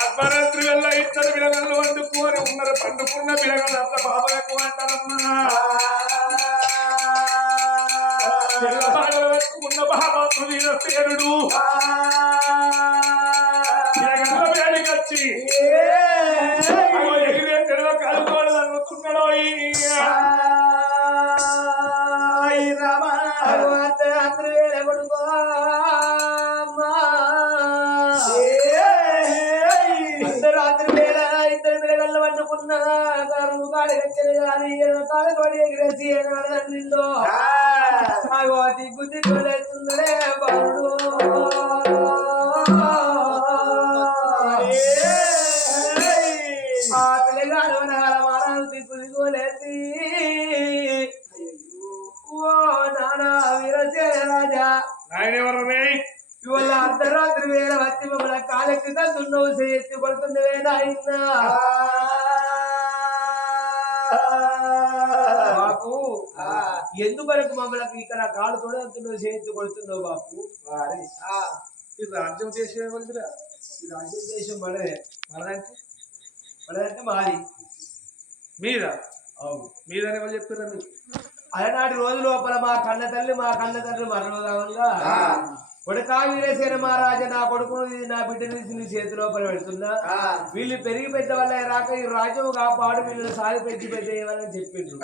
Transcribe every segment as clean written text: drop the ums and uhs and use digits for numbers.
అర్ధరాత్రి వల్ల ఇద్దరు పిల్లగళ్ళు వండుకొని ఉన్నారు. పండుకున్న పిల్లగళ్ళు అంత బాబలకు అంటారమ్మా. ఉన్న బాబాకు వీరసేనుడు పిల్లగళ్ళ వేడికొచ్చి ఎగిరే తెరవ కలుగోడు అనుకున్నాడు. రాత్రి వేళ ఇద్దరు పిల్లగళ్ళు వండుకున్నా కారు కాడి వచ్చారు కానీ కాలు కొడి ఎగిరేసి నిందో అతి బుద్ధి తోలేస్తుందే బాలుడు. ఆ పిల్లగాడు మారాలు దిక్కుదిగోలేసి ఓ నానా వీరసేన రాజా ఆయన ఎవరనే ఇవాళ అర్ధరాత్రి వేళ వచ్చి మమ్మల్ని కాలెక్కిత దున్నవు ఎత్తి పడుతుండవే నాయన బాపు. ఎందువరకు మమ్మల్ని ఇక్కడ కాలుతోనే అంటున్నావు చేయించి కొడుతున్నావు బాపు. ఈ రాజ్యం చేసేవాళ్ళరా? ఈ రాజ్యం దేశం మనదే. మనదంటే మాది. మీద అవును మీదని వాళ్ళు చెప్పారా? మీకు అలనాటి రోజు లోపల మా కన్న తండ్రి మరణంగా కొడుకా వీరేసేన మహారాజా నా కొడుకును నా బిడ్డ నుంచి నీ చేతి లోపల పెడుతున్నా. వీళ్ళు పెరిగి పెద్ద వల్ల రాక ఈ రాజ్యం కాపాడు వీళ్ళు సాగి పెంచి పెద్దయ్యేవాళ్ళని చెప్పిండ్రు.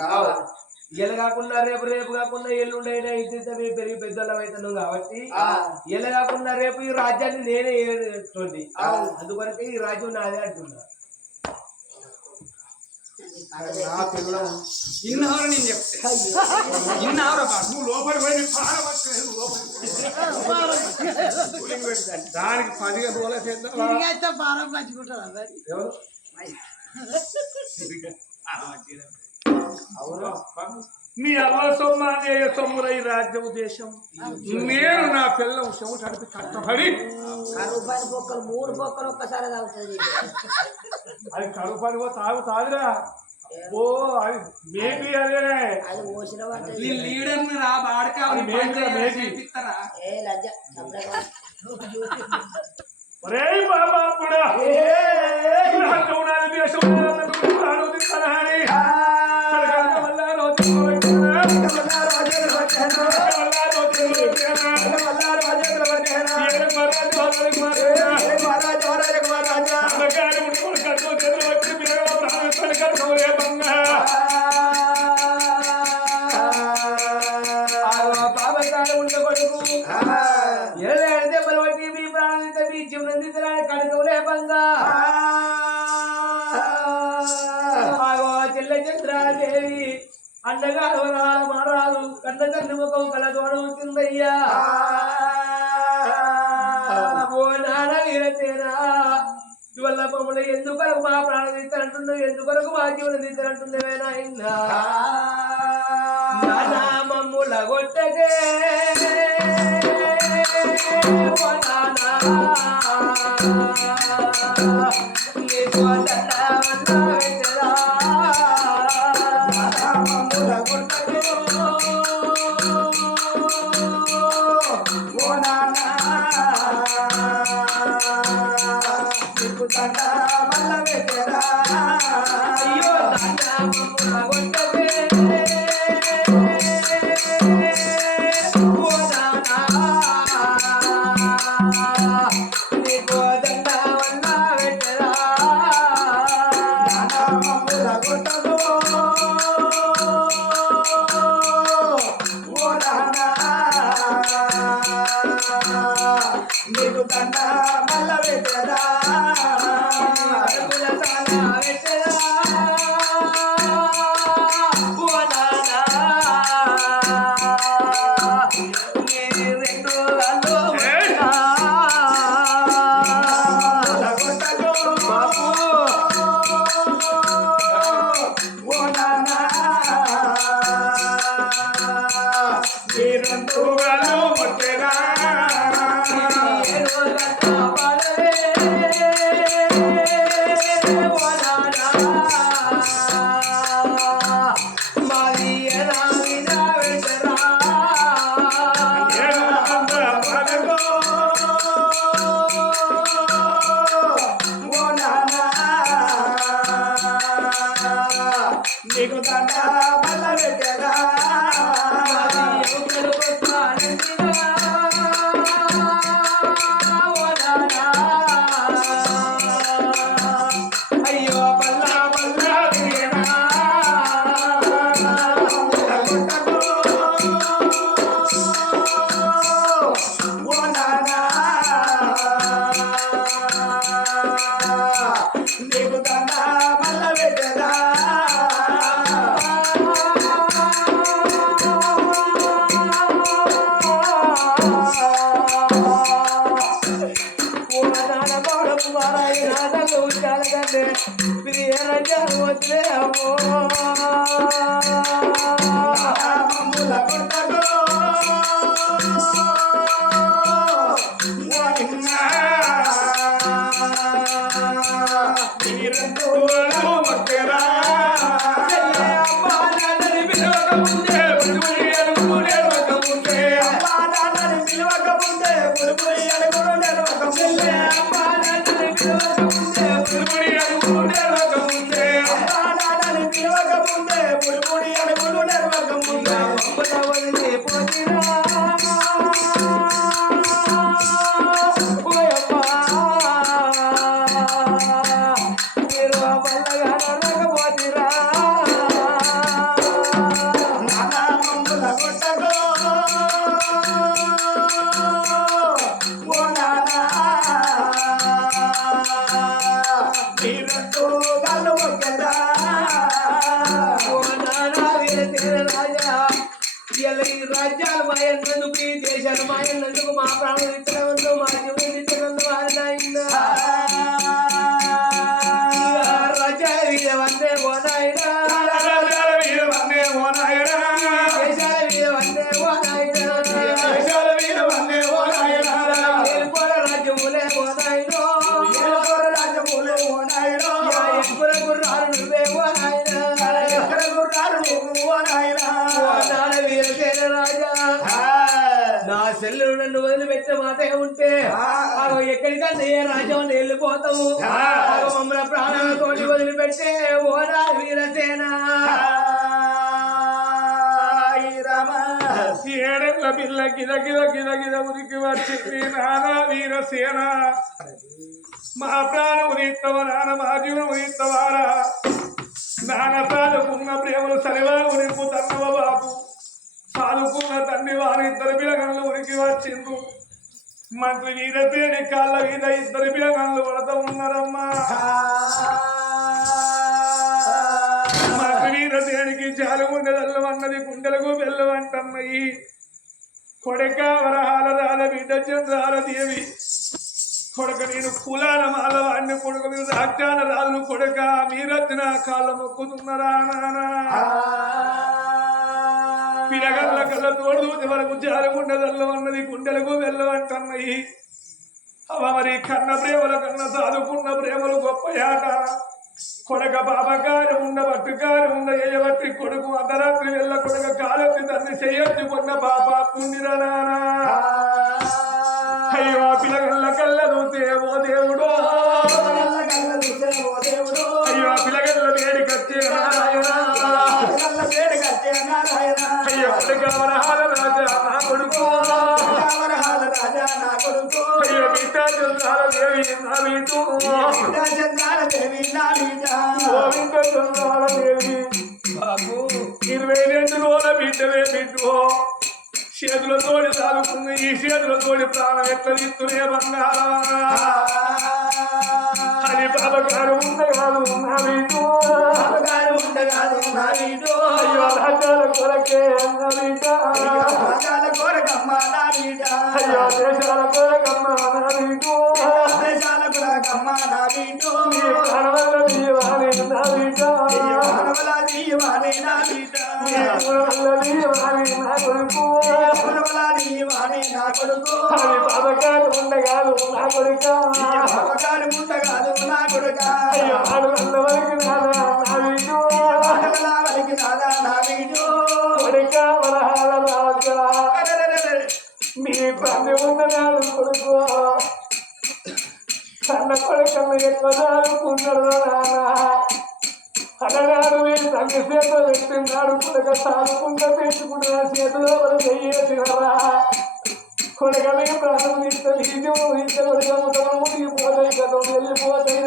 ఇలా కాకుండా రేపు కాకుండా ఎల్లుండైనా ఇద్దరితో మేము పెరిగి పెద్దవాళ్ళం అవుతున్నాం కాబట్టి ఇలా కాకుండా రేపు ఈ రాజ్యాన్ని నేనే ఏడుతుంది. అందుకొరకే ఈ రాజ్యం నాదే అంటున్నా. నా పిల్లలు ఇన్నవరు నేను చెప్తా. ఇన్నవరు నువ్వు లోపలి పోయి దానికి 10 రోజుల మీ అవ్వ సొమ్మ సొమ్ముల ఈ రాజ్యం దేశం. నేను నా పిల్లలు చెవు తడిపి కష్టపడి రూపాయల బొక్కలు 3 బొక్కలు ఒక్కసారి తాగుతుంది. అది కరువు తాగురా. ఓ అది మేబీ అదే అది పోసిన లీడర్ రా బాడకా ఒరే బాబా కూడా చంద్రాదేవి అండగా మారాలు కన్న తండ్రి ముఖం కలదోడ వచ్చిందయ్యా. ఓ నాన్న వీరసేనా ఇవల్ల మమ్మల్ని ఎందుకొరకు మా ప్రాణం తీస్తానంటున్నావు, ఎందుకొరకు మా జీవనం తీస్తానంటున్నావే నాయనా. నానా మమ్ముల గొట్టకే ఓ నానా నీకు దండ వల్ల పెట్టరా మమ్మల్ని వదిలిపోతిరా మీరు మల్లగా నడకపోతిరా నానా మమ్ముల కొట్టగో ఓ నానా మీరంటూ గల్లు ఒక్కదా రాజా ఇలా ఈ రాజ్యాలు మాయన్నందుకు ఈ దేశాలు మాయన్నందుకు మా ప్రాణం ఇచ్చినందుకు మా జీవనం ఇచ్చినందుకు ఆయన రాజ్యాల మీద వందే పోనాయినా రాజాల వీర వన్నే ఓ నాయనా దేశాల మీద వందే పోనాయినా దేశాల వీర వన్నే ఓ నాయనా ఏలుకోర రాజ్యములే పోనాయినో ఏలుకోర రాజములే ఓ నాయనా ఎక్కువ గుర్రాలు నువ్వే పోనాయినా ఎక్కడ గుర్రాలు నువ్వు ఓ నాయనా నాన్న వీరసేన రాజా నా సెల్లు నన్ను వదిలిపెట్టే మాట ఉంటే ఎక్కడికన్నా ఏ రాజ్యం వెళ్ళిపోతాము మమ్మల్ని ప్రాణాలతో వదిలిపెట్టే ఓరా వీరసేన ఏడెళ్ళ పిల్ల గిద గిద గిద గిద ఉరికి వచ్చింది నానా వీరసేన మా ప్రాణం ఉరిత్తవ నాన్న మా జీవనం ఉరిత్తవారా నాన్న సాదుకున్న ప్రేమలు సరివా ఉరిపు తన్నవ బాబు సాదుకున్న తండ్రి వారి ఇద్దరు పిల్లగన్లు ఉరికి వచ్చిండు మంత్రి వీరసేని కాళ్ళ మీద ఇద్దరు పిల్లగన్లు పడతా ఉన్నారమ్మా మంత్రి వీరసేనికి చాలు గుండెదల్లు అన్నది గుండెలకు బెల్లవంటన్నయి కొడక వరహాల రాధ బిడ్డ చంద్రాల దేవి కొడక నేను కులాల మాలవాడిని కొడుకు మీరు రాజ్యాల రాజులు కొడక మీరొచ్చిన కాళ్ళ మొక్కుతున్నారా నానా పిలగల్ల కళ్ళ తోడు వరకు జారుగుండదల్లు అన్నది గుండెలకు వెళ్ళవంటన్నయి అవ మరి కన్న ప్రేమల కన్నా సాదుకున్న ప్రేమలు గొప్పయాట కొడక బాబకారి ఉండబట్టుకారి ఉండ ఏయబట్టి కొడుకు అర్ధరాత్రి వెళ్ళ కొడక కాలెత్తి తన్ని చెయ్యొచ్చి కొన్న బాబా పుండిరా నానా అయ్యో పిలగల్ల కళ్ళ చూసే ఓ దేవుడు అయ్యో పిలగల్ల వేడికచ్చే నారాయణ అయ్యో కొడుక వరహాల రాజా నా కొడుకు అయ్యో గీతా చంద్రాల దేవి నా వీటు గోవింద చంద్రాల దేవి 22 రోజుల బిడ్డవే బిడ్డు చేతులతోడి సాగుతున్న ఈ చేతులతోడి ప్రాణం ఎట్లా తీస్తునే బంగారం అది బాబగారు ఉండగాదు నా వీటు అయ్యో రాజాల కొరకే నా వీట అయ్యో దేశాల కొరకమ్మ నా వీటు ప్రాణవల్ల దీవాని నా వీట నా కొడుకు అది బాబగారు ఉండగాదు నా కొడుక అయ్యో ఆడవల్ల వరకు నాదా నా వీటు కొడుక వరహాల రాజా మీ పని ఉన్ననాడు కొడుకు కన్న కొడుకమ్మ ఎక్కువ చదువుకున్నాడు నాన్న అలనాడు మీరు తల్లి చేతులు పెట్టినాడు కొడుక సాదుకుంటూ పెట్టుకుంటున్న చేతిలో చెయ్యేసినరా కొడుక మీ ప్రాణం ఇస్తే కొడుక ముఖము మునిగిపోతాయి కదా వెళ్ళిపోతాయి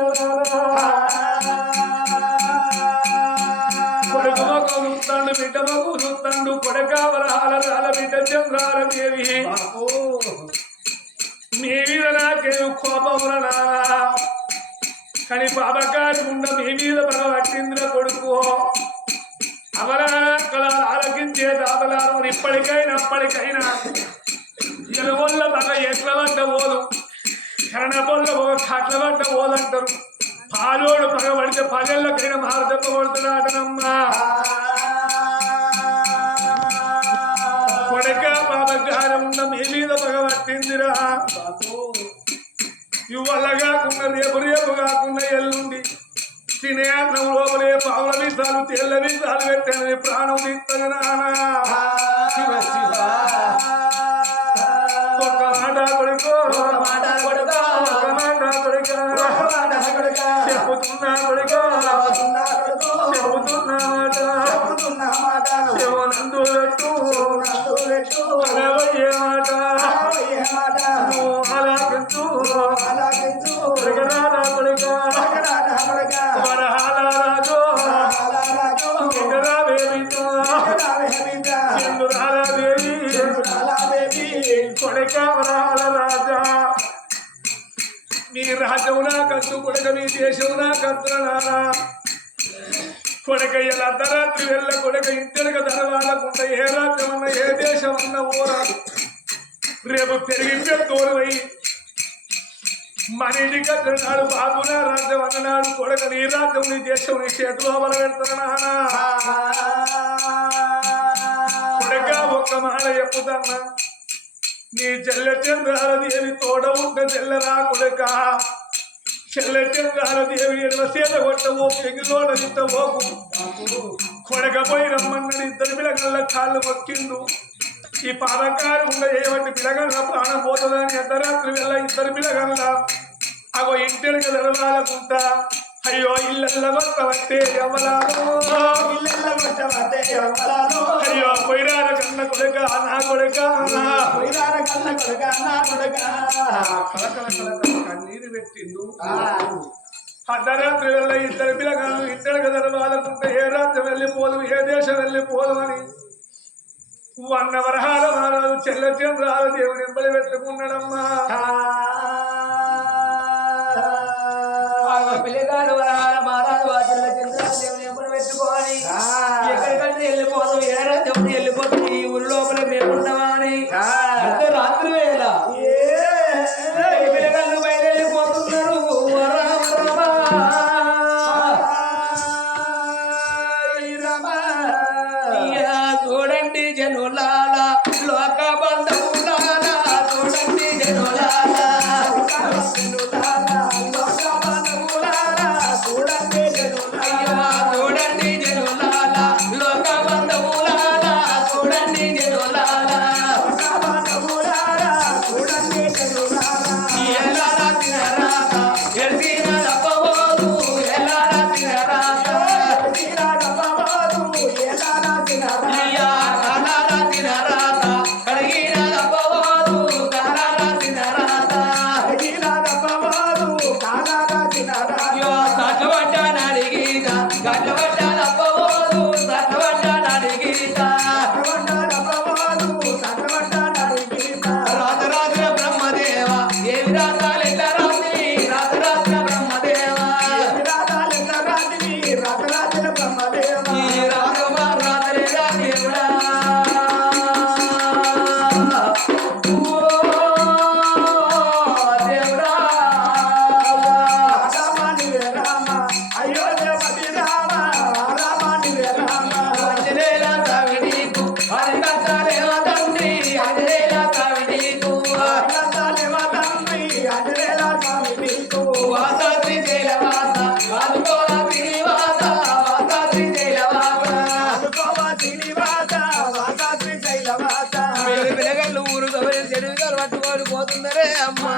కొడుకు మొక్క చూస్తాడు బిడ్డ మొక్క చూస్తాడు కొడక వరహాల రాల బిడ్డ చంద్రాల దేవి మీ మీద నాకేం కోపముల నానా కానీ బాబగారి ఉండ మీ మీద పట్టిందిన కొడుకు అవరాకల ఆలకించే దాతలారు ఇప్పటికైనా ఎలువల్ల పగ ఎట్ల పడ్డ పోదు కరణ పొల్ల కట్ల పడ్డ పోదంటారు పాలోడు పగ పడితే 10 ఏళ్ళకైనా మారు దెబ్బ కొడుతున్నాడనమ్మా కొడక బాబగారి ఉండ మీ మీద పగ పట్టిందిరా ఇవల్ల కాకుండా రేపు కాకుండా ఎల్లుండి తినే అన్నం లోపలే పావుల మీసాలు తెల్ల మీసాలు పెట్టానని ప్రాణం తీస్తాను నానా ఒక మాట కొడుకో చెప్పుతున్నా కొడుకో చెబుతున్నా మాట శివనందు పెట్టు చంద్రాలాదేవి కొడక వరాల రాజా మీ రాజ్యం నాకందు కొడక మీ దేశం నాకందు నానా కొడక ఇలా అర్ధరాత్రి వెళ్ళ కొడక ఇంటెనక ధనవాళ్ళకుంట ఏ రాజ్యం అన్న ఏ దేశం అన్న ఊరా రేపు పెరిగి తోడువై మన ఇంటికి నాడు బాబునా రాజ్యం అన్ననాడు కొడక నీ రాజ్యం నీ దేశం నీ చేతిలో బల పెడతాను నానా కొడక ఒక్క మాట చెప్పుతన్నా నీ చెల్లెచంద్రాలదేవి తోడ ఉంట చెల్లరా కొడక చెల్లెచంద్రాలదేవి ఎడమ సీత కొట్టవో పెగిలోడ తిట్టవోకు కొడక పోయి రమ్మన్నది ఇద్దరు పిల్లగల్ల కాళ్ళు మొక్కిండు ఈ పాదకాలు ఉన్న ఏమంటే పిల్లగల్ల ప్రాణం పోతుందని అర్ధరాత్రి వెళ్ళ ఇద్దరు పిల్లగల్ల అగో ఇంటికి తెరవాలకుంటా అయ్యో ఇళ్ళ కొట్టవట్టే ఎవలాలో అయ్యో పొయ్యాల కన్న కొడుక నా కొడుక కన్నీరు పెట్టిండు అర్ధరాత్రి వెళ్ళ ఇద్దరు పిల్లగాళ్ళు ఇంటికి తెరవాలకుంటే ఏ రాత్రి వెళ్ళిపోదు ఏ దేశం వెళ్ళిపోదు అని వన్న వరహాల మహారాజు చెల్లచంద్రాల దేవుని ఎంబడి పెట్టుకున్నాడమ్మా పిల్లగాడు వరహాల మహారాజు వాచల్ల చంద్రదేవుని ఎప్పుడు పెట్టుకోని ఎక్కడికంటే వెళ్ళిపోతాం ఏ రాజ్యం వెళ్ళిపోతుంది ఈ ఊరి లోపల మేమున్నావా అని రాత్రి వేళ పిల్లగాళ్ళు బయలుపోతున్నారు చూడండి జనులాల లోక బంధువులాల చూడండి జనులాల చూడండి జనులాల లోక బంధువులాల చూడండి జనులాల ఎలా రాసిన రాత ఎడిసిన తప్పబోదు ఎలా రాసిన రాత పిల్లగాళ్ళు ఊరు చెడుగారు పట్టుకొని పోతుందరే అమ్మా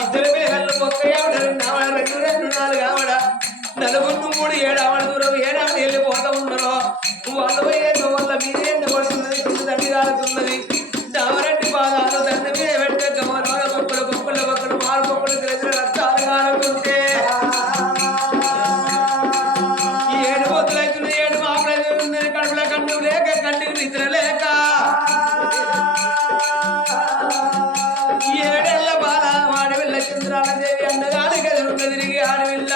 ఇద్దరు పిల్లగాళ్ళు మొక్క రెండు నాలుగు ఆవిడ నలుగురు మూడు ఏడావిడ దూరం ఏడావిడ వెళ్ళిపోతా ఉన్నారో వాళ్ళు పోయేందు వల్ల మీరేందు పడుతున్నది తండ్రి కాలుతున్నది దావరెడ్డి పాదాలు తండ్రి మీద పెట్టే గమనాల బొక్కలు బొక్కలు బొక్కలు మారు బొక్కలు తెలిసిన రక్తాలు కాలుతుంటే ఏడు పొద్దులైతుంది ఏడు మాపలైతుంది కడుపుల కండు లేక కంటికి నిద్ర లేక ఏడేళ్ల బాల ఆడవిల్ల చంద్రాలదేవి అన్నగాని గదులున్న తిరిగి ఆడవిల్ల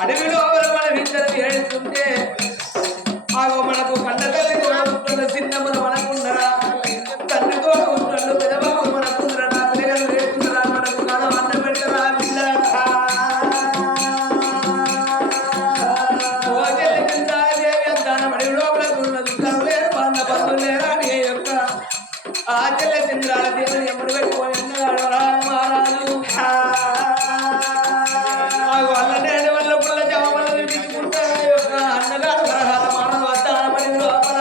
అడవిలో మనం ఇద్దరు ఏడుతుంటే ఆగో మనకు కన్న తల్లి తోడుకుంటున్న చిన్నమ్మలు మనకున్నరా తండ్రి తోడుకుంటున్న పెదబాబు మనకున్నరా నా పిల్లలు వేస్తున్నారా మనకు కాలం అన్న పెట్టరా పిల్ల అడవి లోపల లేరు బాన్న బంధువులు లేరా నీ యొక్క ఆ చెల్లె చంద్రాల దేవుని ఎప్పుడు పెట్టుకొని మహారాజు అల్లనేడు వల్ల పుల్ల జామలు వినిపించుకుంటే యొక్క అన్నగారు గ్రహాల మానవ వద్దామని లోపల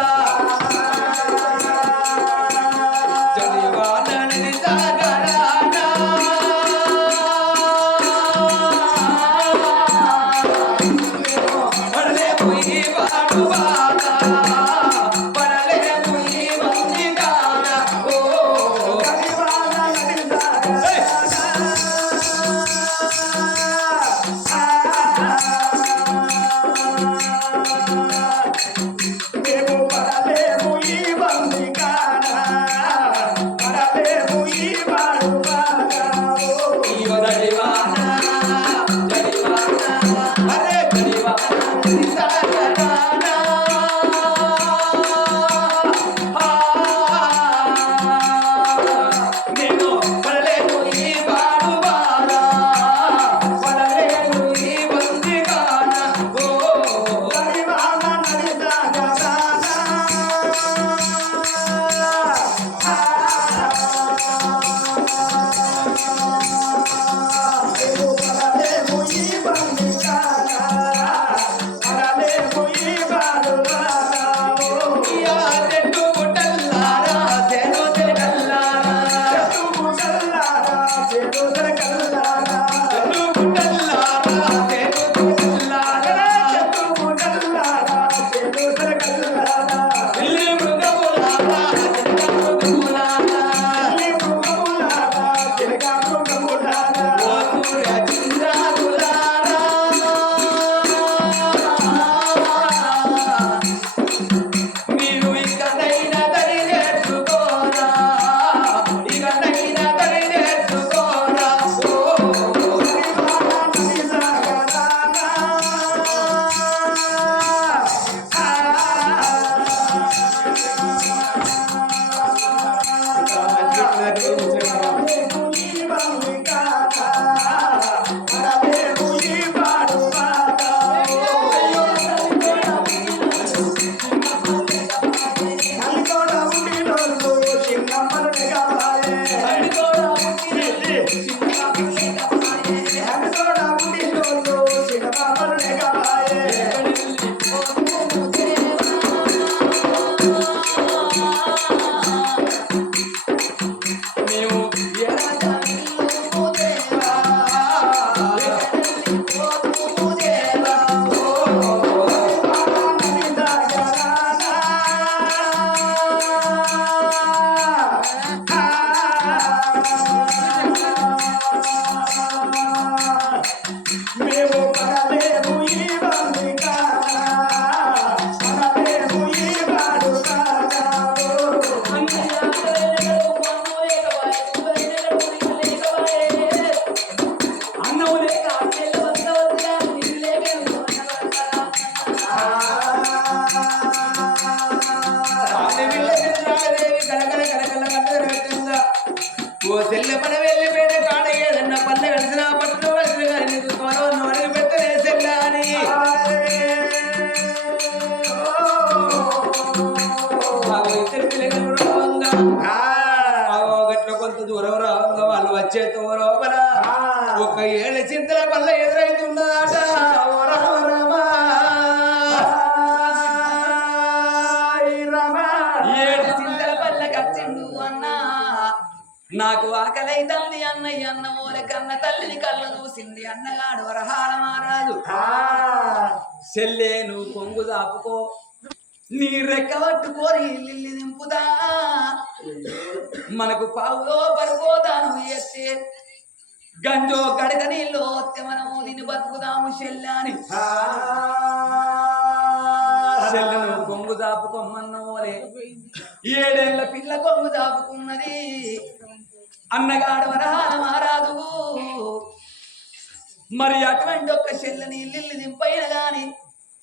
జడివానని సాగరానా పడలే పోయి వాడువానా పడలే పోయి వందిగానా ఓ ఓ తెల్ల పడ వెళ్ళి పేద కాడ ఏదన్నా పల్లె కలిసిన పట్టు కలిసిన కానీ నీకు త్వరను అడిగి పెట్టలే సెల్ల అని ఇద్దరు పిల్లలు రావంగా గట్ల కొంత దూరం రావంగా వాళ్ళు వచ్చే లోపల ఒక 7 చింతల పల్ల ఎదురైతున్నదట ఓ రామ రామ నాకు ఆకలైతంది అన్నయ్య అన్న ఓలే కన్న తల్లిని కళ్ళు చూసింది అన్నగాడు వరహాల మహారాజు చెల్లే నువ్వు కొంగు దాపుకో నీ రెక్క పట్టుకొని లిల్లి దింపుదా మనకు పావులో పడిపోదాను ఎత్తే గంజో గడక నీళ్ళు వస్తే మనము దీన్ని బతుకుదాము చెల్లాని చెల్లెను కొంగు దాపుకోమన్నోలే 7 ఏళ్ల పిల్ల కొంగు దాపుకున్నది అన్నగాడు వరహాల మహారాజు మరి అటువంటి ఒక్క చెల్లని లిల్లి దింపైన గాని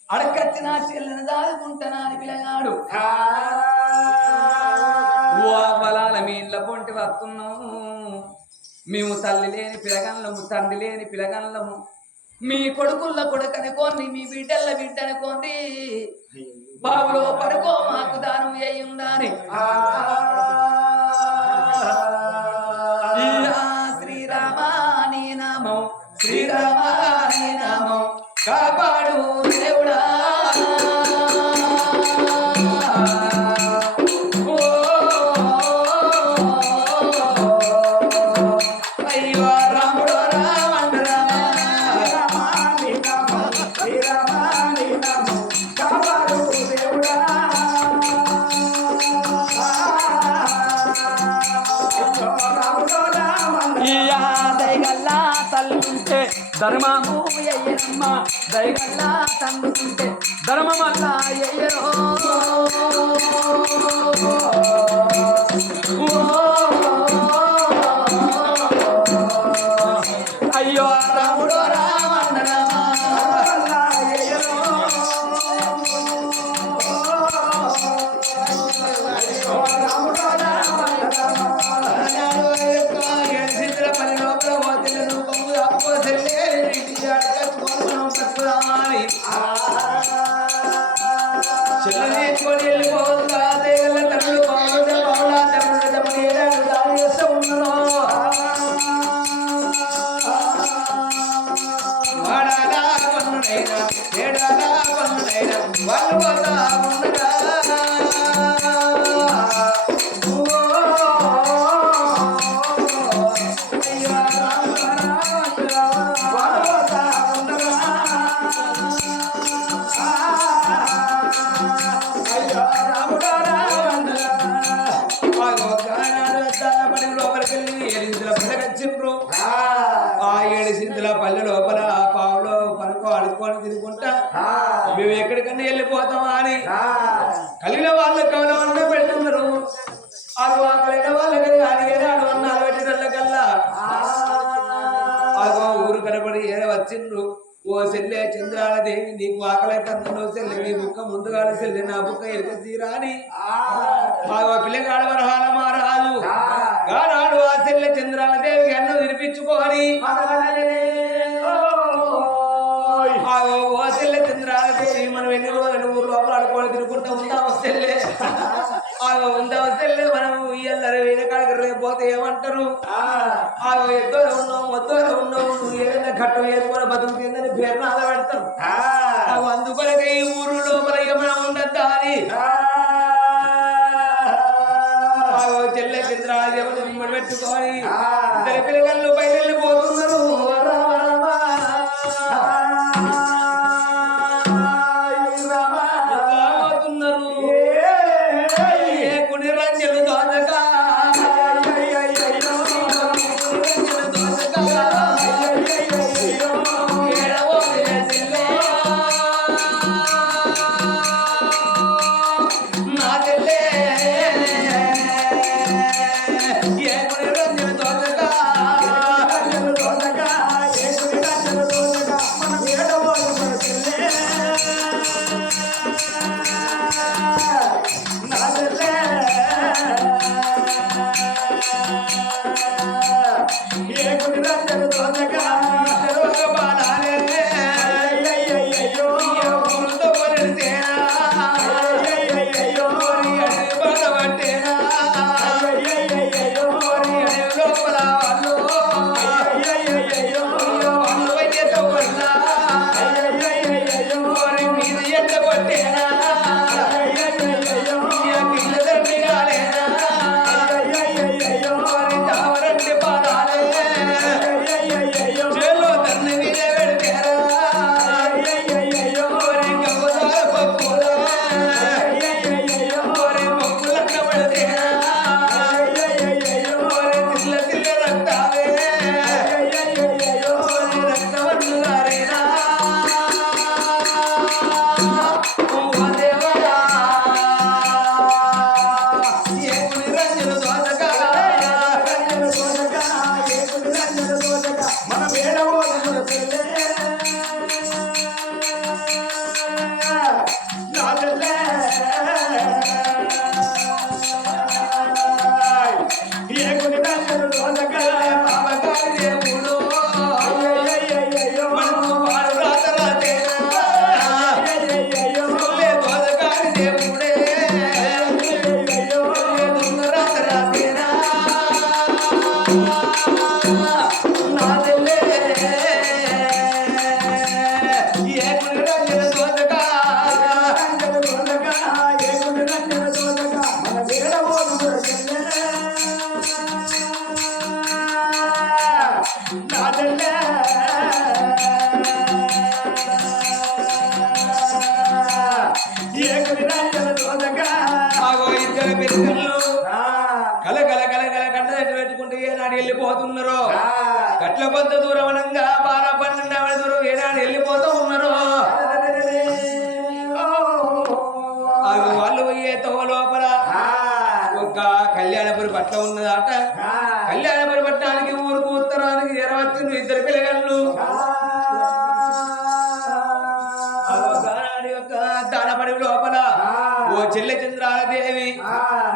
అడకచ్చిన చెల్లెను దాదుకుంటానా అని పిల్లగాడు ఓ అవ్వలాల మీ ఇంట్లో పొంటి వస్తున్నాము మేము తల్లి లేని పిలగన్లము తండ్రి లేని పిలగన్లము మీ కొడుకుల్ల కొడుకని కోండి మీ బిడ్డల బిడ్డని కోండి బాబులో పడుకో మాకు దానం అయి ఉండాలి శ్రీరామాని నామం శ్రీరామాని నామం కాపాడు దేవుడా అయ్యో రాముడు రామండ కాపాడు దేవుడా దయగల్లా తల్లుంటే ధర్మము అయ్యమ్మ దయగల్లా తండ్రుంటే ధర్మమల్లా అయ్యరో అయ్యో రాముడు రామన్న చెల్లెని కొని వెళ్ళిపోతుందా దేగల తల్లు బాగుంటే బాగులా తమ్ముడు తమ్ముడు ఏడాడు దాని చేస్తూ ఉన్నారో వాడాలా పన్నుడైనా ఏడాలా పన్నుడైనా వాళ్ళు పోతా ఉండగా పల్లె లోపల పావులో పనుకో అడుక్కొని తిరుగుకుంటా మేము ఎక్కడికన్నా వెళ్ళిపోతామా అని కలిగిన వాళ్ళ కవలవన్న పెడుతున్నారు అగో కలిగిన వాళ్ళకి కానీ ఏనాడు అన్నారు పెట్టినకల్లా అగో ఊరు కనబడి ఏదో వచ్చిండ్రు ఓ చెల్లె చంద్రాల దేవి నీకు ఆకలైతే చెల్లె నీ బుక్క ముందుగా చెల్లె నా బుక్క ఎరుక తీరా అని ఆగో పిల్లగాడు వరహాల మారాలు గానాడు ఆ చెల్లె చంద్రాల దేవికి అన్నం వినిపించుకోని ఆగో ఓ చెల్లె చంద్రాల దేవి మనం ఎన్ని రోజులు ఊరు లోపల ఆడుకోవాలి తిరుగుకుంటూ ఉందాం చెల్లె ఆగో ఉందాం చెల్లె మనం ఇయ్యల్లరు వేరే కాడికి రేపోతే ఏమంటారు ఆగో ఎద్దోలో ఉన్నావు మొద్దోలో ఉన్నావు నువ్వు ఏదైనా కట్టం వేసుకొని బతుకుతుందని పేరు నాద పెడతాం అందుకొనక ఈ ఊరు లోపల ఏమైనా ఉండద్దా అని చెల్లె చంద్రాదేవుని మిమ్మల్ని పెట్టుకొని ఇద్దరు పిల్లగాళ్ళు పైన వెళ్ళిపోతున్నారు కుడి రంజలు దోచక ఇద్దరు పిల్లలు కల కల కల కల కంట దగ్గర పెట్టుకుంటే ఏనాడు వెళ్ళిపోతున్నారో గట్ల కొంత దూరం అనంగా 12 దూరం ఏనాడు వెళ్ళిపోతూ ఉన్నారో వాళ్ళు పోయే తోవ లోపల ఒక కళ్యాణపురి పట్ల ఉన్నదాట కళ్యాణపురి పట్టణానికి ఊరుకు ఉత్తరానికి చేరవచ్చు ఇద్దరు పిల్లగాళ్ళు దానపడి లోపల ఓ చెల్లె చంద్రాలదేవి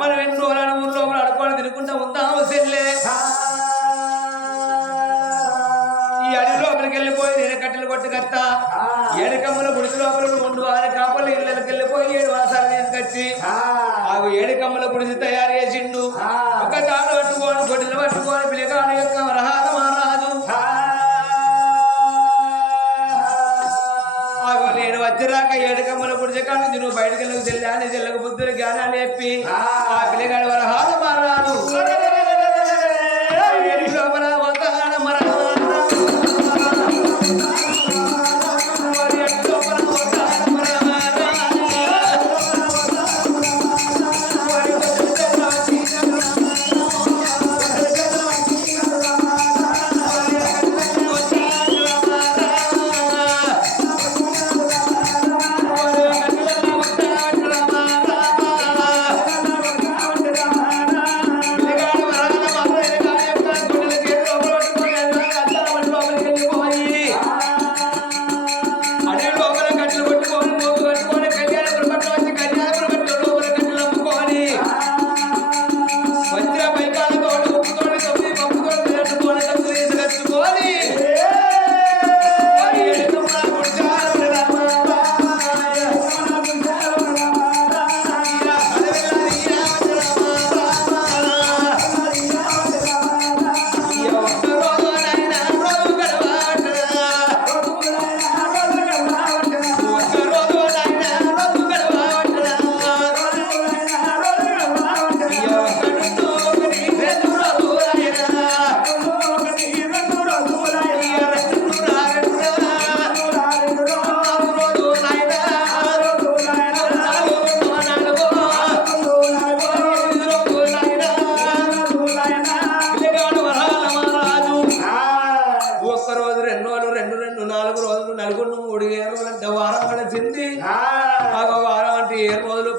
మనం ఎన్ని రోజులను ఊరు లోపల అడుక్కొని తినుకుంటా ఉందాము చెల్లె ఈ అడవి లోపలికి వెళ్ళిపోయి నేను కట్టెలు కొట్టుకత్తా 7 కమ్మల గుడిసి లోపల 3 కాపలు ఇళ్ళకి వెళ్ళిపోయి 7 వాసాలు తీసుకొచ్చి ఆ 7 కమ్మల గుడిసి తయారు చేసిండు ఒక తాడు పట్టుకొని గొడ్డలు పట్టుకొని పిల్లగాడు యొక్క వరహాల మహారాజు నేను వచ్చిరాక 7 కమ్మల గుడిసె కానీ నువ్వు బయటకు వెళ్ళకు చెల్లాని చెల్లకు బుద్ధులు జ్ఞానాన్ని చెప్పి ఆ పిల్లగాడు వరహాల మహారాజు లోపల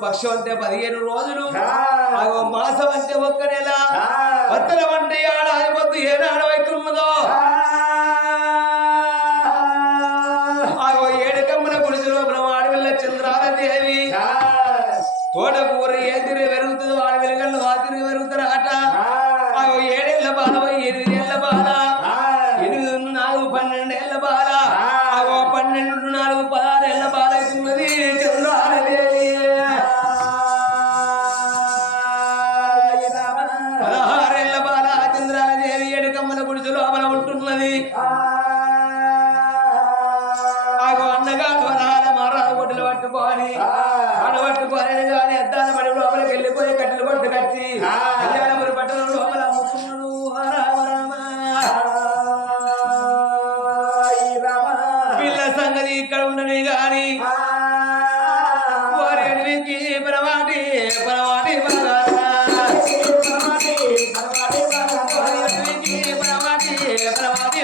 పక్షం అంటే 15 రోజులు మాసం అంటే 1 నెల వత్తలం అంటే ఏడాది పొద్దు ఏనాడు అవుతున్నదో 7 కమ్మల గుడిసెలో బ్రహ్మాడవిల్ల చంద్రాలదేవి తోటకూర ఏ తిరిగి పెరుగుతుందో వాడి వెలుగల్లో ఆ తిరిగి పెరుగుతారట 7 ఏళ్ల బాల 8 ఏళ్ల బాల 8 4 12 ఏళ్ల బాల 12 4 16 ఏళ్ల బాల అవుతున్నది చంద్రాలదేవి 16 ఏళ్ల బాల చంద్రాలదేవి 7 కమ్మల గుడిసె లోపల ఉంటున్నది అన్నగాడు వరాల మరాలు గొడ్డలు పట్టుకొని పట్టుకొని కానీ అద్దాల పడి లోపలికి వెళ్ళిపోయి కట్టెలు పట్టుకొచ్చి కళ్యాణపురి పట్టణం లోపల అమ్ముకున్నాడు పిల్ల సంగతి ఇక్కడ ఉండని గాని వారి అడవికి పరమాటి పరమాటి పరమాటి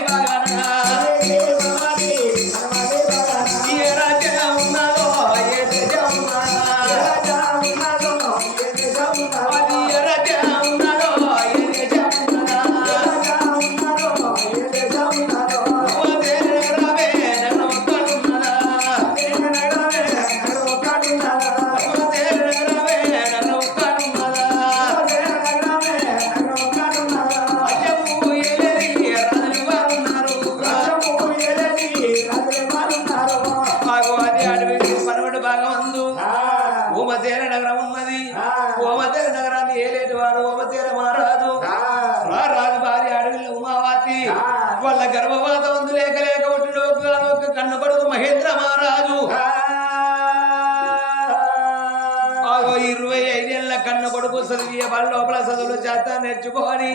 బాగా వాళ్ళ గర్భవాదం లేక లేక ఒక కన్ను కొడుకు మహేంద్ర మహారాజు 25 ఏళ్ల కన్ను కొడుకు చదివి వాళ్ళ లోపల చదువులు చేత నేర్చుకొని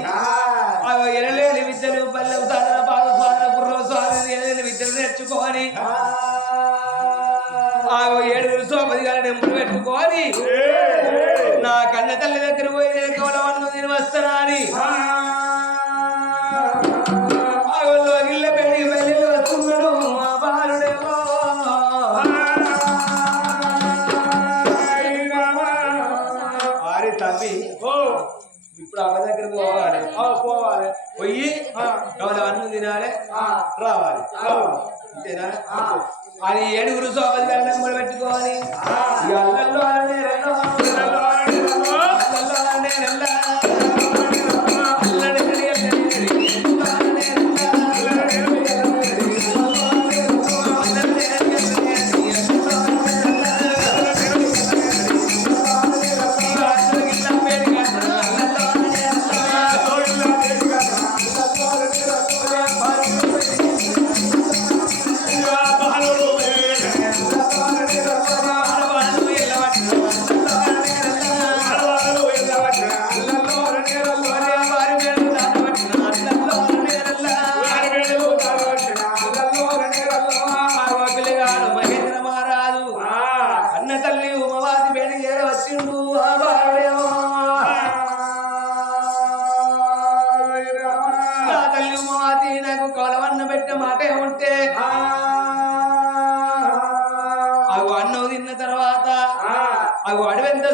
7 విద్యలు పల్లె సాధన పాద స్వాధన గుర్రం స్వాధన 7 విద్యలు నేర్చుకొని 7 సోమది గారి నెంబరు పెట్టుకొని నా కన్న తల్లి దగ్గర పోయి నేను కవలవన్ను నేను వస్తానా అని ఇళ్ళ పెళ్లి పెళ్లి వస్తున్నాడు మా బాలుడేమో ఆరి తమ్మి ఇప్పుడు అమ్మ దగ్గర పోవాలి పోవాలి పోయి కవలవన్ను తినాలి రావాలి అంతేనా అది 7 సోపది వెళ్ళడం కూడా పెట్టుకోవాలి అల్లల్లో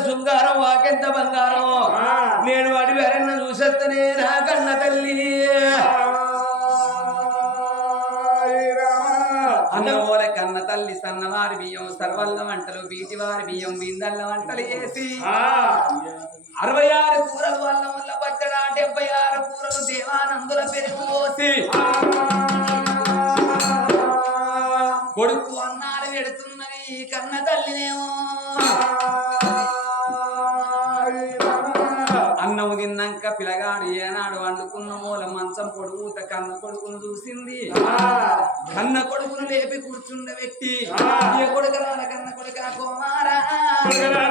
శృంగారం వాకెంత బంగారం నేను అడివి అరన్న చూసేస్తనే నా కన్న తల్లి అన్నమూల కన్న తల్లి సన్నవారి బియ్యం సర్వల్ల వంటలు బీటివారి బియ్యం బిందల్ల వంటలు చేసి 66 కూరలు వల్ల వల్ల పచ్చడా 76 కూరలు దేవానందుల పెరుగు పోసి కొడుకు అన్నాలు పెడుతున్నది కన్న తల్లినేమో అన్నము తిన్నాక పిల్లగాడు ఏనాడు వండుకున్న మూల మంచం పొడుగుత కన్న కొడుకును చూసింది కన్న కొడుకును లేపి కూర్చుండ వ్యక్తి ఏ కొడుకరాల కన్న కొడుక కుమారా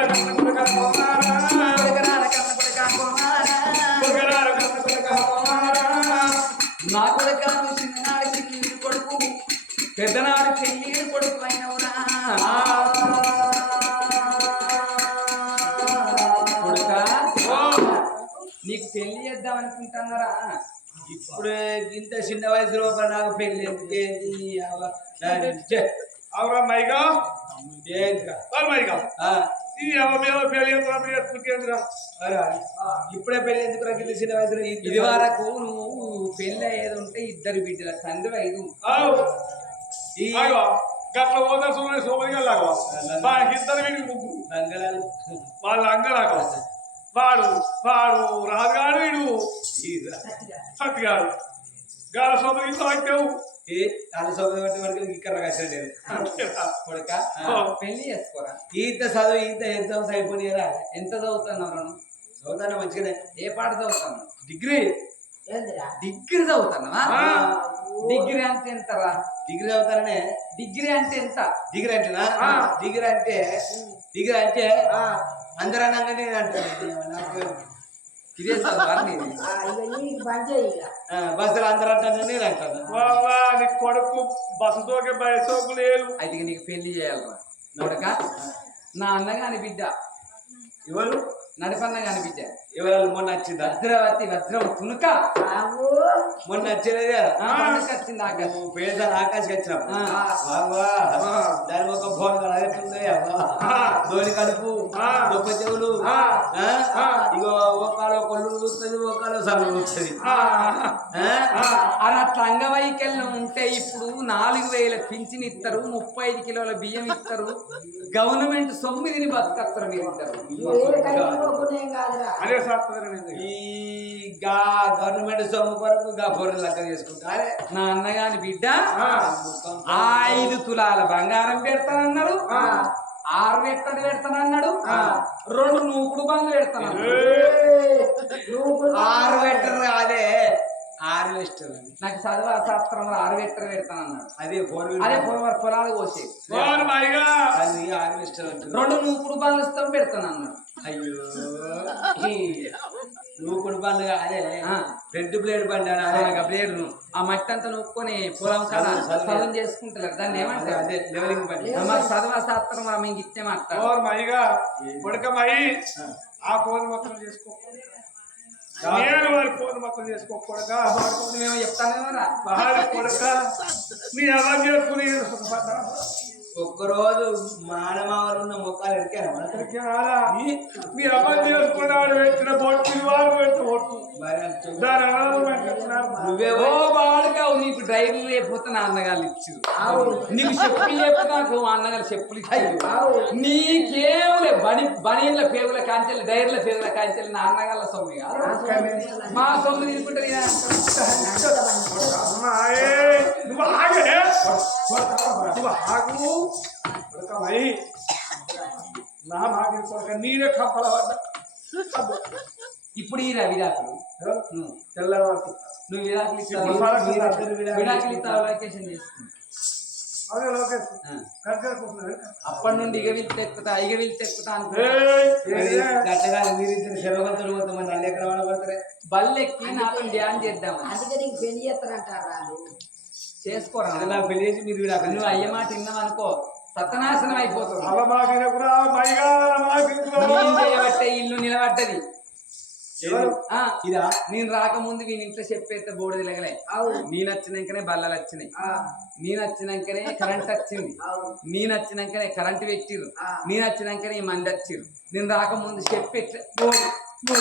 కన్న కొడుక నా కొడుక చిన్ననాడు చిన్న కొడుకు పెద్దనాడు చెల్లి కొడుకు అయినవురా నీకు పెళ్లి చేద్దాం అనుకుంటున్నారా ఇప్పుడు ఇంత చిన్న వయసు లోపల నాకు పెళ్లి అవురా మైగా ఇప్పుడే పెళ్లి ఎందుకు ఇంత చిన్న వయసులో ఇది వరకు నువ్వు పెళ్లి అయ్యేది ఉంటే 2 బిడ్డల తండ్రి 5 గట్ల పోతా సోమని సోమరిగల్లాగా ఇద్దరు వీడికి ముగ్గురు వాళ్ళ అంగలాగా వాడు రాజుగాడు వీడు సత్తిగాడు గాల సోమరి సాధ్యవు ఇక్కడ కొడుక పెళ్లి చేసుకోరా ఈత చదువు ఈత ఎగ్జామ్స్ అయిపోయినారా ఎంత చదువుతున్నావు చదువుతాను మంచిగానే ఏ పాట చదువుతాను డిగ్రీ చదువుతానా డిగ్రీ అంటే ఎంతరా డిగ్రీ చదువుతారనే డిగ్రీ అంటే ఎంత డిగ్రీ అంటేనా డిగ్రీ అంటే అందరూ అనగా నేను అంటాను ఇదే బస్సులు అందరూ అంటాను నేను అంటాను నీ కొడుకు బస్సుతోకే బయసోకు లేదు అయితే నీకు పెళ్లి చేయాలరా కొడుక నా అన్నగాని బిడ్డ ఎవరు నడిపన్న కాని బిడ్డ ఎవరు మొన్న వచ్చిందా భద్రవతి వజ్రం తునుక మొన్న వచ్చేదే వచ్చింది ఆకాశం పేద ఆకాశకి వచ్చినప్పుడు దాని ఒక ఫోన్ ధోని కడుపు గొప్ప చెవులు ఇగో ఒకళ్ళు కొళ్ళు చూస్తుంది ఒకళ్ళు సల్లు చూస్తుంది అది అట్లా అంగవైకల్యం ఉంటే ఇప్పుడు 4000 పింఛన్ ఇస్తారు 35 కిలోల బియ్యం ఇస్తారు గవర్నమెంట్ 9ని బతుకస్తారు మీరు ఇస్తారు ఈ గవర్నమెంట్ సొమ్ము కొరకు గొర్రె లెక్క చేసుకుంటారే నా అన్నగాని బిడ్డ 5 తులాల బంగారం పెడతానన్నాడు 6 వెట్టలు పెడతానన్నాడు 2 నూకుడు బండ్లు పెడతాను 6 వెట్టరు అదే 6 వెస్టర్లు నాకు చదువు శాస్త్రంలో 6 వెట్టలు పెడతానన్నాడు అదే అదే పొలాలు పోసే అది 6 వెస్టర్లు 2 నూకుడు బండ్లు ఇస్తాం పెడతానన్నాడు అయ్యో నూకుడు పండుగ అదే ఆ. రెడ్ ప్లేట్ బండి అని అదే అలాగా ప్లేయర్ను ఆ మట్టి అంతా నొక్కొని పొలం కాడ చదువు చేసుకుంటారు దాన్ని ఏమంటారు అదే లెవెలింగ్ బండి మరి చదవా శాస్త్రం మేము ఇచ్చే మాట ఓర్ మైగా కొడకమై ఆ ఫోన్ మొత్తం చేసుకో నేను వారి ఫోన్ మొత్తం చేసుకో కొడక మేము చెప్తానేమరా వారి కొడక నీ ఎలా చేసుకుని ఒక్కరోజు మానమావలు ఉన్న మొక్కలు ఎరికారు నీ అమలు చేసుకున్నాడు పెట్టిన బొట్టు వారు పెట్టిన బొట్టు దాని అనాథం వెంకటనాథ్. నువ్వేవో బాడుగావు నీకు డ్రైవర్ లేకపోతే నా అన్నగారు ఇచ్చు నీకు చెప్పులు లేకపోతే నాకు మా అన్నగారు చెప్పులు ఇచ్చారు నీకేములే బనీళ్ళ పేగుల కాంచెలు డైర్ల పేగుల కాంచెలు నా అన్నగాళ్ళ సొమ్ము కాదు మా సొమ్ము తీసుకుంటే అమ్మాయే నువ్వు ఆగే నువ్వు ఆగు కొడకమై నా మాకి కొడక నీరే కప్పలవడ్డా ఇప్పుడు ఈ విడాకులు తెల్లవారు నువ్వు విడాకులు ఇస్తావు విడాకులు ఇస్తావు వెకేషన్ చేసుకుంటా అదే లోకేష్ కట్టుకుంటున్నాడు అప్పటి నుండి ఇక వెళ్తే ఎక్కుతా అనుకో గట్టగా మీరిద్దరు శర్వగతులు కొంతమంది అన్ని ఎక్కడ పడతారే బల్లెక్కి నాతో ధ్యానం చేద్దామని అందుకే నీకు పెళ్లి చేస్తారంటారు వాళ్ళు చేసుకోరా నాకు పెళ్లి చేసి మీరు విడాకులు నువ్వు అయ్యే మాట విన్నావు అనుకో సత్యనాశనం అయిపోతుంది అలా మాకిన కూడా మైగా నేను చేయబట్టే ఇల్లు నిలబడ్డది ఆ, ఇదా నేను రాకముందు వీని ఇంట్లో చెప్పేస్తే బోర్డు తిరగలే నేను వచ్చినాకనే బల్లలు వచ్చినాయి నేను వచ్చినాకనే కరెంట్ వచ్చింది నేను వచ్చినాకనే కరెంట్ పెట్టిరు నేను వచ్చినాకనే ఈ మంది వచ్చిరు నేను రాకముందు చెప్పి బోర్డు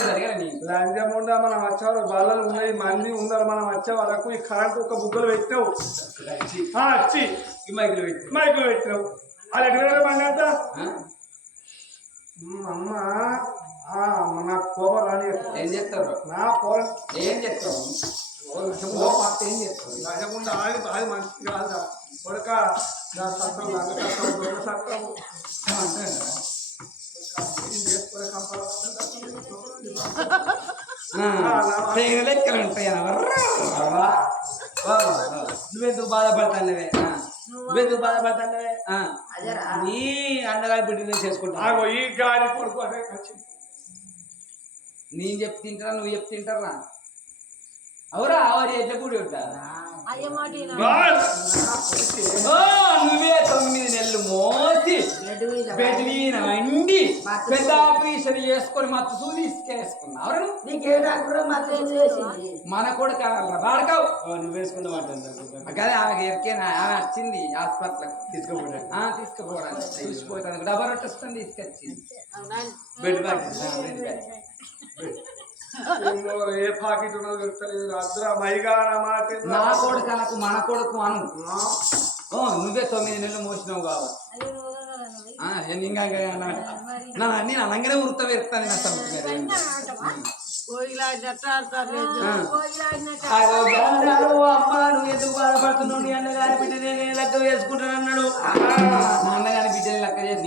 తిరగలే నేను లంజముండా మనం వచ్చేవారు బల్లలు ఉన్నాయి మంది ఉన్నారు మనం వచ్చే వాళ్ళకు ఈ కరెంట్ ఒక బుగ్గలు పెట్టినావు వచ్చి ఈ మైకులు పెట్టి మైకులు పెట్టినావు అది ఎటు మంది అంతా ఆ? అమ్మ నా కోపం రాని ఏం చేస్తారు నా పోరం ఏం చేస్తావు ఏం చేస్తావు రాజకుండా అది మంచిది కాదా కొడక నా సత్తం లంగ సత్తం దొంగ సత్తం లెక్కలు ఉంటాయి నువ్వెందుకు బాధపడతానవే నువ్వెందుకు బాధపడతానవే అదేరా నీ అన్నగారి బిడ్డ చేసుకుంటా ఆగో ఈ గాలి కొడుకు అదే వచ్చింది నేను చెప్పి తింటారా నువ్వు చెప్పి తింటారా అవురా అవరి ఎట్లా కూడి ఉంటారా నువ్వే 9 నెలలు మోసి బెడ్ మీద వండి పెద్ద ఆపరేషన్ చేసుకొని మత్తు సూది ఇసుకేసుకున్నావు నీకే డాక్టర్ మాత్రం చేసింది మన కూడా కావాలరా వాడకావు నువ్వు వేసుకున్నావు కదా ఆమె ఎరికేనా ఆమె వచ్చింది హాస్పిటల్కి తీసుకోపోయాడు తీసుకుపోవడానికి చూసిపోతాను డబ్బా రొట్టె వస్తుంది తీసుకొచ్చింది బెడ్ బ్యాగ్ ఏ పాకెట్ ఉన్నదో తెలుస్తలేదు అద్దురా మైగా నా మాట నా కొడుకు మన కొడుకు అను నువ్వే 9 నెలలు మోసినావు కావాలి నేను అనగానే వృత్త వేస్తాను అమ్మ నువ్వు ఎందుకు బాధపడుతున్నావు నీ అన్నగారి బిడ్డ నేను లెక్క వేసుకుంటాను అన్నాడు నాన్నగారి బిడ్డని లెక్క చేసి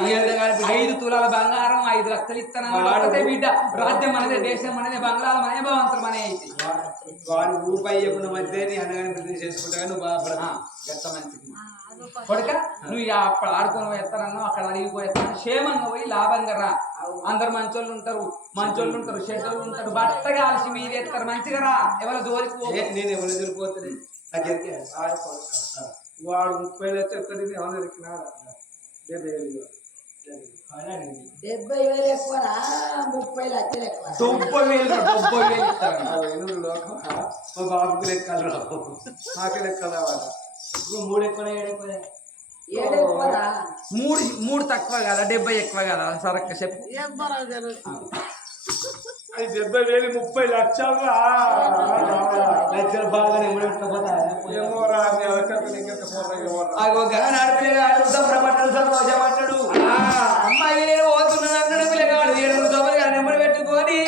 5 తులాల బంగారం 5 లక్షలు ఇస్తాను బిడ్డ రాజ్యం మనదే దేశం మనదే బంగారం మనే భవంతులు మనే అయితే వాడు రూపాయి చెప్పిన మధ్య నీ అన్నగారి బిడ్డ చేసుకుంటా నువ్వు బాధపడతా ఎంత మంచిది కొడుక నువ్వు అక్కడ ఆడుకొని పోయేస్తానన్నావు అక్కడ అడిగిపోయేస్తాను క్షేమంగా పోయి లాభంగా రా అందరు మంచోళ్ళు ఉంటారు షెడ్యూళ్ళు ఉంటారు బట్ట కాల్సి మీరు ఎత్తారు మంచిగా రా ఎవరు జోలికి నేను ఎవరు ఎదురుపోతుంది వాడు 30 లక్షలు ఎక్కడికి ఏమన్నా దొరికినాడా 70,000 ఎక్కువనా 30 లక్షలు ఎక్కువ 90,000 ఇస్తారు లోకం మా బాబుకి లెక్కలు రావు నాకే లెక్కలు రావాలి 3 ఎక్కువ 7 ఎక్కువ 7 ఎక్కువనా 3 తక్కువ కదా 70 ఎక్కువ కదా సరక్క చెప్పు అది 70,000 30 లక్షలు లక్షలు బాగానే ముడిపోతా ఏమో రా మీ అవకాశం ఇంకెంత పోతాయి సంతోషపడ్డాడు అమ్మాయి నేను పోతున్నాను అన్నాడు పిల్లగాడు 7 సంవత్సరాలు నెమ్మడి పెట్టుకొని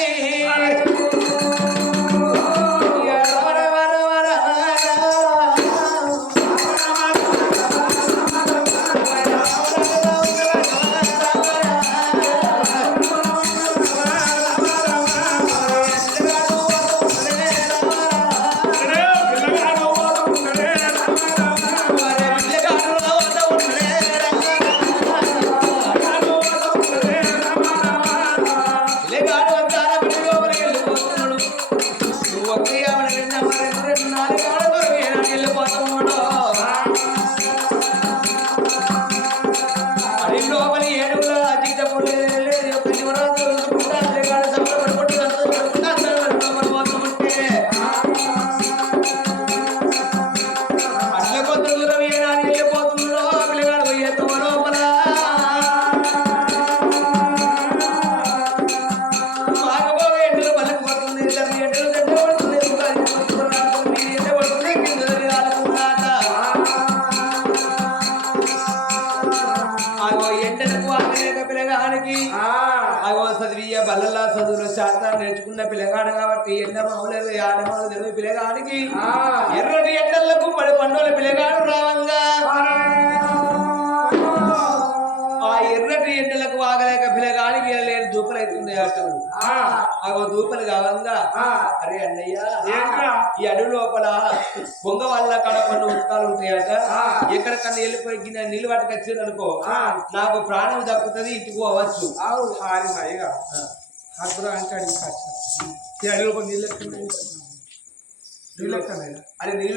పిల్లగానికి అగో చదివియ బల్లల్లా చదువులు శాస్త్రాలు నేర్చుకున్న పిల్లగాడు కాబట్టి ఎండమావులేదు ఆడమావులు తెలివి పిల్లగానికి ఎర్రటి ఎండలకు పడి పండుగల పిల్లగాడు రావంగా ఆ ఎర్రటి ఎండలకు వాగలేక పిల్లగానికి లేని దూపలు అవుతుంది అసలు అగో దూపలు కావంగా అరే అన్నయ్య ఈ అడవి లోపల పొంగ వాళ్ళ కాడ కొన్ని ఉత్కాలు ఉంటాయట ఎక్కడికన్నా వెళ్ళిపోయి నీళ్ళు వాటికి వచ్చారు అనుకో నాకు ప్రాణం దక్కుతుంది ఇంటికి పోవచ్చు అంటే నీళ్ళు అది నీళ్ళు